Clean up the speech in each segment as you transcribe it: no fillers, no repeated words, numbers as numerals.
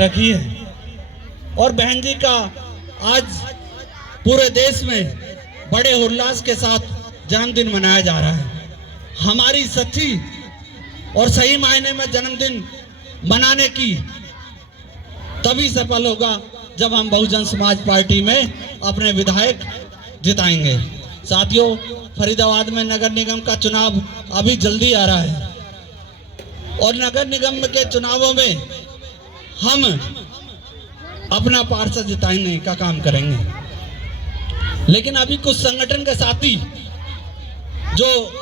रखी है और बहन जी का आज पूरे देश में बड़े उल्लास के साथ जन्मदिन मनाया जा रहा है। हमारी सच्ची और सही मायने में जन्मदिन मनाने की तभी सफल होगा जब हम बहुजन समाज पार्टी में अपने विधायक जिताएंगे। साथियों, फरीदाबाद में नगर निगम का चुनाव अभी जल्दी आ रहा है और नगर निगम के चुनावों में हम अपना पार्षद जिताने का काम करेंगे। लेकिन अभी कुछ संगठन के साथी जो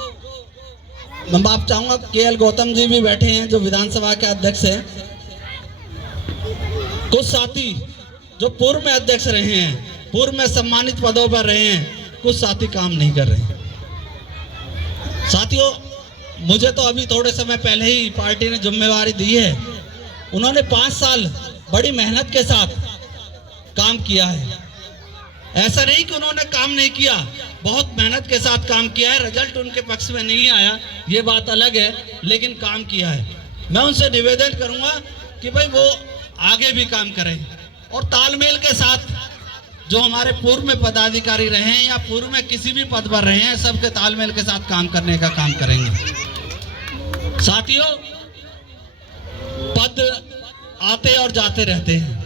मैं आप चाहूंगा केएल गौतम जी भी बैठे हैं जो विधानसभा के अध्यक्ष हैं, कुछ साथी जो पूर्व में अध्यक्ष रहे हैं, पूर्व में सम्मानित पदों पर रहे हैं, कुछ साथी काम नहीं कर रहे हैं। साथियों, मुझे तो अभी थोड़े समय पहले ही पार्टी ने जिम्मेवारी दी है। उन्होंने 5 साल बड़ी मेहनत के साथ काम किया है। ऐसा नहीं कि उन्होंने काम नहीं किया, बहुत मेहनत के साथ काम किया है। रिजल्ट उनके पक्ष में नहीं आया, ये बात अलग है, लेकिन काम किया है। मैं उनसे निवेदन करूंगा कि भाई वो आगे भी काम करें और तालमेल के साथ जो हमारे पूर्व में पदाधिकारी रहे हैं या पूर्व में किसी भी पद पर रहे हैं, सबके तालमेल के साथ काम करने का काम करेंगे। साथियों, पद आते और जाते रहते हैं।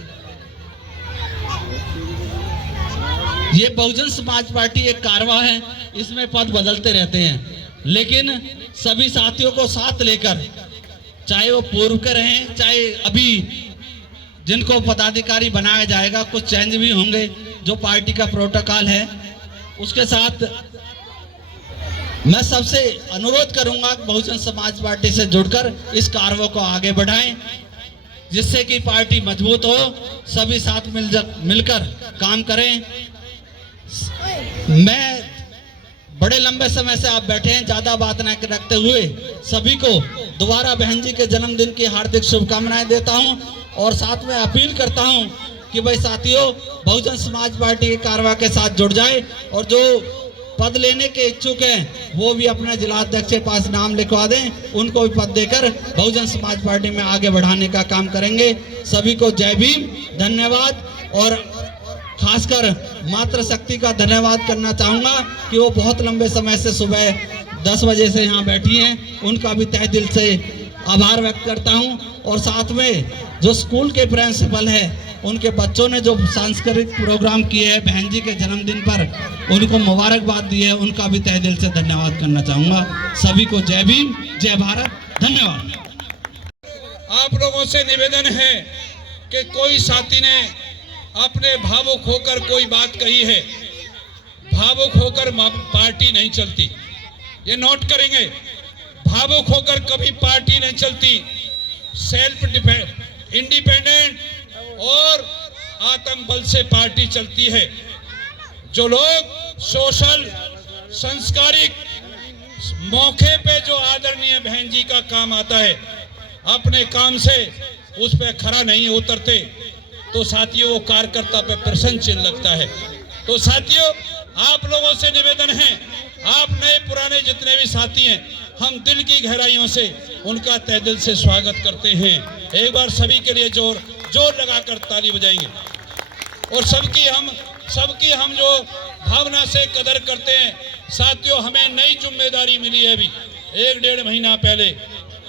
ये बहुजन समाज पार्टी एक कारवा है, इसमें पद बदलते रहते हैं, लेकिन सभी साथियों को साथ लेकर, चाहे वो पूर्व के रहें, चाहे अभी जिनको पदाधिकारी बनाया जाएगा, कुछ चेंज भी होंगे जो पार्टी का प्रोटोकॉल है, उसके साथ मैं सबसे अनुरोध करूंगा कि बहुजन समाज पार्टी से जुड़कर इस कार्यों को आगे बढ़ाएं, जिससे कि पार्टी मजबूत हो, सभी साथ मिलकर काम करें। मैं बड़े लंबे समय से आप बैठे हैं, ज्यादा बात न रखते हुए सभी को दोबारा बहन जी के जन्मदिन की हार्दिक शुभकामनाएं देता हूं और साथ में अपील करता हूं कि भाई साथियों, बहुजन समाज पार्टी के कारवा के साथ जुड़ जाए और जो पद लेने के इच्छुक हैं वो भी अपने जिलाध्यक्ष के पास नाम लिखवा दें, उनको भी पद देकर बहुजन समाज पार्टी में आगे बढ़ाने का काम करेंगे। सभी को जय भीम, धन्यवाद। और खासकर मातृशक्ति का धन्यवाद करना चाहूंगा कि वो बहुत लंबे समय से सुबह 10 बजे से यहाँ बैठी हैं, उनका भी तहे दिल से आभार व्यक्त करता हूँ। और साथ में जो स्कूल के प्रिंसिपल है, उनके बच्चों ने जो सांस्कृतिक प्रोग्राम किए हैं बहन जी के जन्मदिन पर, उनको मुबारकबाद दी है, उनका भी तहे दिल से धन्यवाद करना चाहूंगा। सभी को जय भीम, जय भारत, धन्यवाद। आप लोगों से निवेदन है कि कोई साथी ने अपने भावुक होकर कोई बात कही है, भावुक होकर पार्टी नहीं चलती, ये नोट करेंगे। भावुक होकर कभी पार्टी नहीं चलती। सेल्फ डिफेंस, इंडिपेंडेंट और आत्म बल से पार्टी चलती है। जो लोग सोशल, संस्कारिक मौके पे जो आदरणीय बहन जी का काम आता है, अपने काम से उस पे खरा नहीं उतरते, तो साथियों वो कार्यकर्ता पे प्रश्न चिन्ह लगता है। तो साथियों, आप लोगों से निवेदन है, आप नए पुराने जितने भी साथी हैं, हम दिल की गहराइयों से उनका तहे दिल से स्वागत करते हैं। एक बार सभी के लिए जोर लगाकर ताली बजाएंगे। और सबकी हम जो भावना से कदर करते हैं। साथियों, हमें नई जिम्मेदारी मिली है। अभी 1-1.5 महीना पहले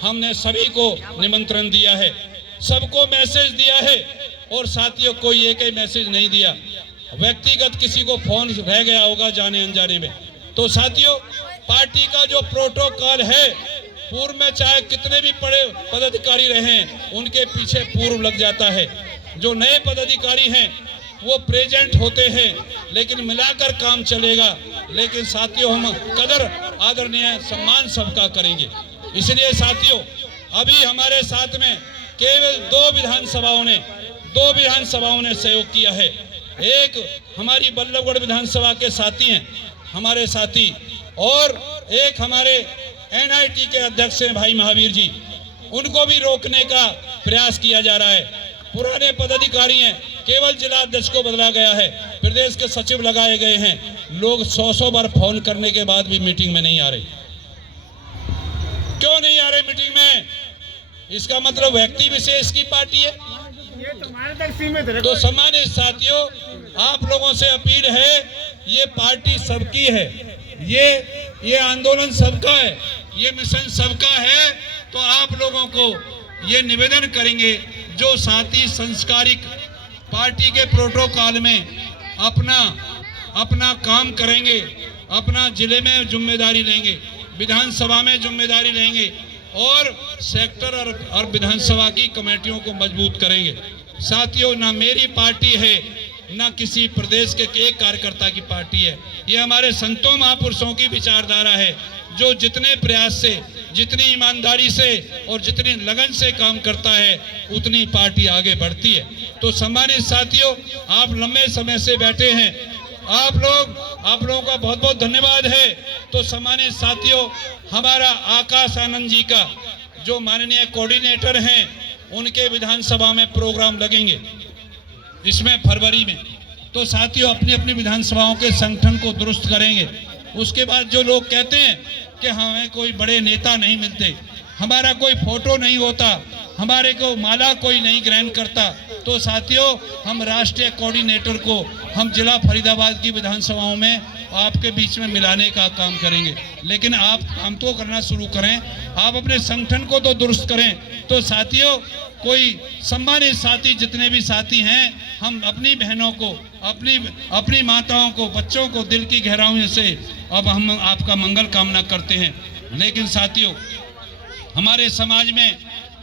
हमने सभी को निमंत्रण दिया है, सबको मैसेज दिया है, और साथियों कोई एक ही मैसेज नहीं दिया, व्यक्तिगत किसी को फोन रह गया होगा जाने अनजाने में। तो साथियों, पार्टी का जो प्रोटोकॉल है, पूर्व में चाहे कितने भी बड़े पदाधिकारी रहे, उनके पीछे पूर्व लग जाता है। जो नए पदाधिकारी हैं वो प्रेजेंट होते हैं, लेकिन मिलाकर काम चलेगा। लेकिन साथियों, हम कदर, आदरणीय सम्मान सबका करेंगे। इसलिए साथियों, अभी हमारे साथ में केवल 2 विधानसभाओं ने सहयोग किया है। एक हमारी बल्लभगढ़ विधानसभा के साथी हैं, हमारे साथी, और एक हमारे एनआईटी के अध्यक्ष हैं भाई महावीर जी, उनको भी रोकने का प्रयास किया जा रहा है। पुराने पदाधिकारी हैं, केवल जिला अध्यक्ष को बदला गया है, प्रदेश के सचिव लगाए गए हैं। लोग 100 बार फोन करने के बाद भी मीटिंग में नहीं आ रहे। क्यों नहीं आ रहे मीटिंग में? इसका मतलब व्यक्ति विशेष की पार्टी है। ये तुम्हारे तक सीमित है। तो सम्मानित साथियों, आप लोगों से अपील है, ये पार्टी सबकी है, ये आंदोलन सबका है, ये मिशन सबका है। तो आप लोगों को ये निवेदन करेंगे, जो साथी संस्कारिक पार्टी के प्रोटोकॉल में अपना काम करेंगे, अपना जिले में जिम्मेदारी लेंगे, विधानसभा में जिम्मेदारी लेंगे और सेक्टर और विधानसभा की कमेटियों को मजबूत करेंगे। साथियों, ना मेरी पार्टी है, ना किसी प्रदेश के एक कार्यकर्ता की पार्टी है, ये हमारे संतों महापुरुषों की विचारधारा है, जो जितने प्रयास से, जितनी ईमानदारी से और जितनी लगन से काम करता है, उतनी पार्टी आगे बढ़ती है। तो सम्मानित साथियों, आप लंबे समय से बैठे हैं, आप लोगों का बहुत बहुत धन्यवाद है। तो सम्मानित साथियों, हमारा आकाश आनंद जी का जो माननीय कोऑर्डिनेटर हैं, उनके विधानसभा में प्रोग्राम लगेंगे इसमें फरवरी में। तो साथियों, अपनी अपनी विधानसभाओं के संगठन को दुरुस्त करेंगे। उसके बाद जो लोग कहते हैं कि हमें कोई बड़े नेता नहीं मिलते, हमारा कोई फोटो नहीं होता, हमारे को माला कोई नहीं ग्रहण करता, तो साथियों, हम राष्ट्रीय कोऑर्डिनेटर को हम जिला फरीदाबाद की विधानसभाओं में आपके बीच में मिलाने का काम करेंगे। लेकिन आप काम तो करना शुरू करें, आप अपने संगठन को तो दुरुस्त करें। तो साथियों, कोई सम्मानित साथी, जितने भी साथी हैं, हम अपनी बहनों को, अपनी माताओं को, बच्चों को दिल की गहराइयों से अब हम आपका मंगल कामना करते हैं। लेकिन साथियों, हमारे समाज में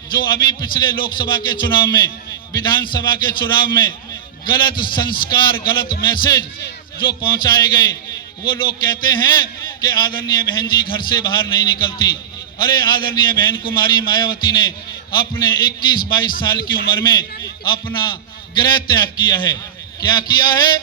जो अभी पिछले लोकसभा के चुनाव में, विधानसभा के चुनाव में गलत संस्कार, गलत मैसेज जो पहुंचाए गए, वो लोग कहते हैं कि आदरणीय बहन जी घर से बाहर नहीं निकलती। अरे आदरणीय बहन कुमारी मायावती ने अपने 21-22 साल की उम्र में अपना गृह त्याग किया है। क्या किया है?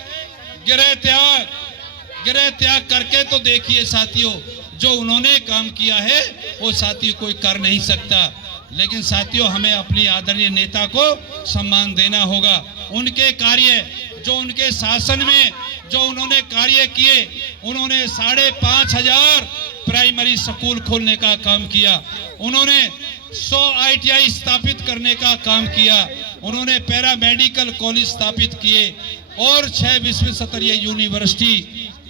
गृह त्याग करके तो देखिए साथियों, जो उन्होंने काम किया है वो साथी कोई कर नहीं सकता। लेकिन साथियों, हमें अपनी आदरणीय नेता को सम्मान देना होगा। उनके कार्य, जो उनके शासन में जो उन्होंने कार्य किए, उन्होंने 5,500 प्राइमरी स्कूल खोलने का काम किया, उन्होंने 100 ITI स्थापित करने का काम किया, उन्होंने पैरामेडिकल कॉलेज स्थापित किए और 6 विश्व स्तरीय यूनिवर्सिटी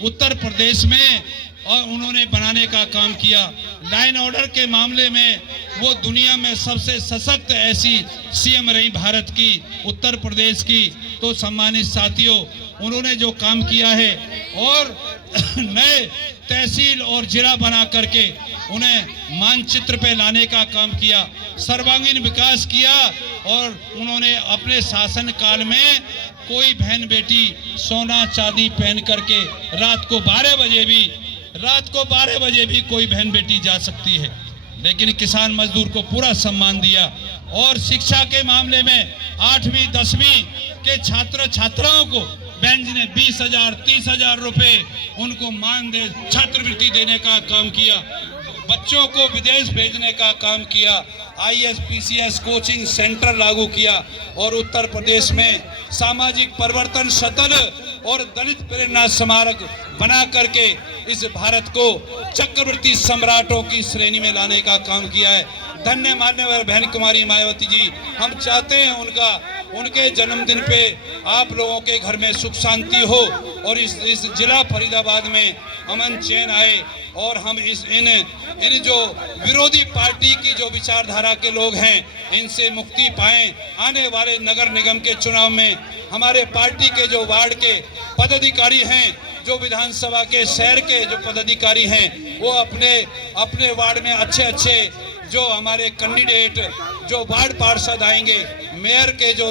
उत्तर प्रदेश में और उन्होंने बनाने का काम किया। लाइन ऑर्डर के मामले में वो दुनिया में सबसे सशक्त ऐसी सीएम रही भारत की, उत्तर प्रदेश की। तो सम्मानित साथियों, उन्होंने जो काम किया है और नए तहसील और जिला बना करके उन्हें मानचित्र पे लाने का काम किया, सर्वांगीण विकास किया। और उन्होंने अपने शासन काल में कोई बहन बेटी सोना चांदी पहन करके रात को 12 बजे भी कोई बहन बेटी जा सकती है। लेकिन किसान मजदूर को पूरा सम्मान दिया। और शिक्षा के मामले में 8वीं 10वीं के छात्र छात्राओं को बहन जी ने 20,000 30,000 रुपए उनको छात्रवृत्ति देने का काम किया। बच्चों को विदेश भेजने का काम किया, IAS PCS कोचिंग सेंटर लागू किया। और उत्तर प्रदेश में सामाजिक परिवर्तन शतल और दलित प्रेरणा स्मारक बना करके इस भारत को चक्रवर्ती सम्राटों की श्रेणी में लाने का काम किया है। धन्य मान्यवर बहन कुमारी मायावती जी, हम चाहते हैं उनके जन्मदिन पे आप लोगों के घर में सुख शांति हो और इस जिला फरीदाबाद में अमन चैन आए और हम इन जो विरोधी पार्टी की जो विचारधारा के लोग हैं, इनसे मुक्ति पाएं। आने वाले नगर निगम के चुनाव में हमारे पार्टी के जो वार्ड के पदाधिकारी हैं, जो विधानसभा के शहर के जो पदाधिकारी हैं, वो अपने वार्ड में अच्छे जो हमारे कैंडिडेट, जो वार्ड पार्षद आएंगे, मेयर के जो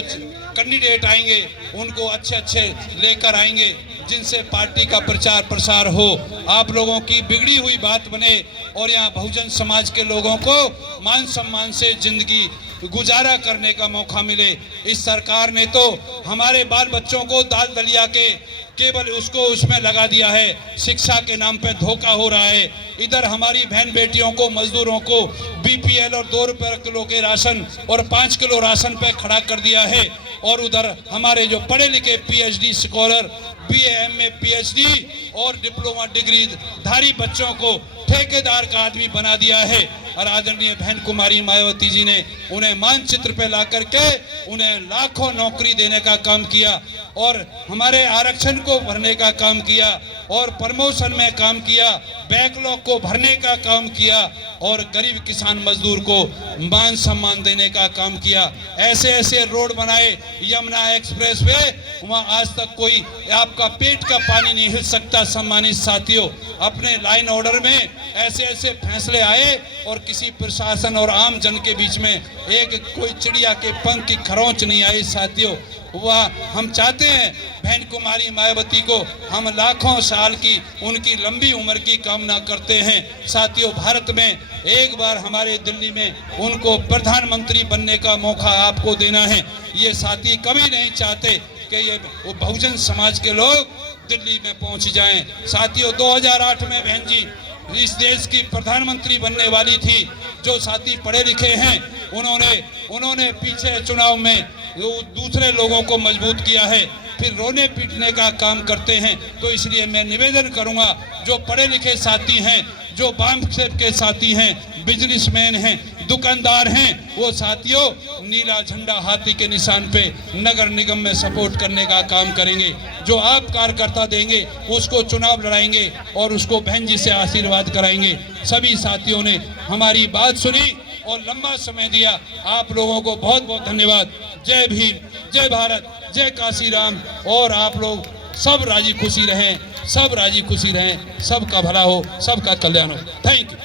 कैंडिडेट आएंगे, उनको अच्छे लेकर आएंगे, जिनसे पार्टी का प्रचार प्रसार हो, आप लोगों की बिगड़ी हुई बात बने और यहाँ बहुजन समाज के लोगों को मान सम्मान से जिंदगी गुजारा करने का मौका मिले। इस सरकार ने तो हमारे बाल बच्चों को दाल दलिया के केवल उसमें लगा दिया है। शिक्षा के नाम पे धोखा हो रहा है। इधर हमारी बहन बेटियों को, मजदूरों को BPL और 2 रुपये किलो के राशन और 5 किलो राशन पे खड़ा कर दिया है। और उधर हमारे जो पढ़े लिखे PhD scholar BA MA PhD और डिप्लोमा डिग्री धारी बच्चों को ठेकेदार का आदमी बना दिया है। और आदरणीय बहन कुमारी मायावती जी ने उन्हें मानचित्र पे ला करके उन्हें लाखों नौकरी देने का काम किया और हमारे आरक्षण को भरने का काम किया और प्रमोशन में काम किया, बैकलॉग को भरने का काम किया और गरीब किसान मजदूर को मान सम्मान देने का काम किया। ऐसे ऐसे रोड बनाए, यमुना एक्सप्रेस वे, वहाँ आज तक कोई आपका पेट का पानी नहीं हिल सकता। सम्मानित साथियों, अपने लाइन ऑर्डर में ऐसे ऐसे फैसले आए और किसी प्रशासन और आम जन के बीच में एक कोई चिड़िया के पंख की खरोंच नहीं आई। साथियों, वह हम चाहते हैं बहन कुमारी मायावती को हम लाखों साल की उनकी लंबी उम्र की कामना करते हैं। साथियों, भारत में एक बार हमारे दिल्ली में उनको प्रधानमंत्री बनने का मौका आपको देना है। ये साथी कभी नहीं चाहते कि ये बहुजन समाज के लोग दिल्ली में पहुंच जाएं। साथियों, 2008 में बहन जी इस देश की प्रधानमंत्री बनने वाली थी। जो साथी पढ़े लिखे हैं उन्होंने पीछे चुनाव में दूसरे लोगों को मजबूत किया है, फिर रोने पीटने का काम करते हैं। तो इसलिए मैं निवेदन करूंगा, जो पढ़े लिखे साथी हैं, जो बाम के साथी हैं, बिजनेसमैन हैं, दुकानदार हैं, वो साथियों नीला झंडा हाथी के निशान पे नगर निगम में सपोर्ट करने का काम करेंगे। जो आप कार्यकर्ता देंगे उसको चुनाव लड़ाएंगे और उसको बहन जी से आशीर्वाद कराएंगे। सभी साथियों ने हमारी बात सुनी और लंबा समय दिया। आप लोगों को बहुत बहुत धन्यवाद। जय भीम, जय भारत, जय काशी राम। और आप लोग सब राजी खुशी रहें, सब राजी खुशी रहें, सबका भला हो, सबका कल्याण हो। Thank you.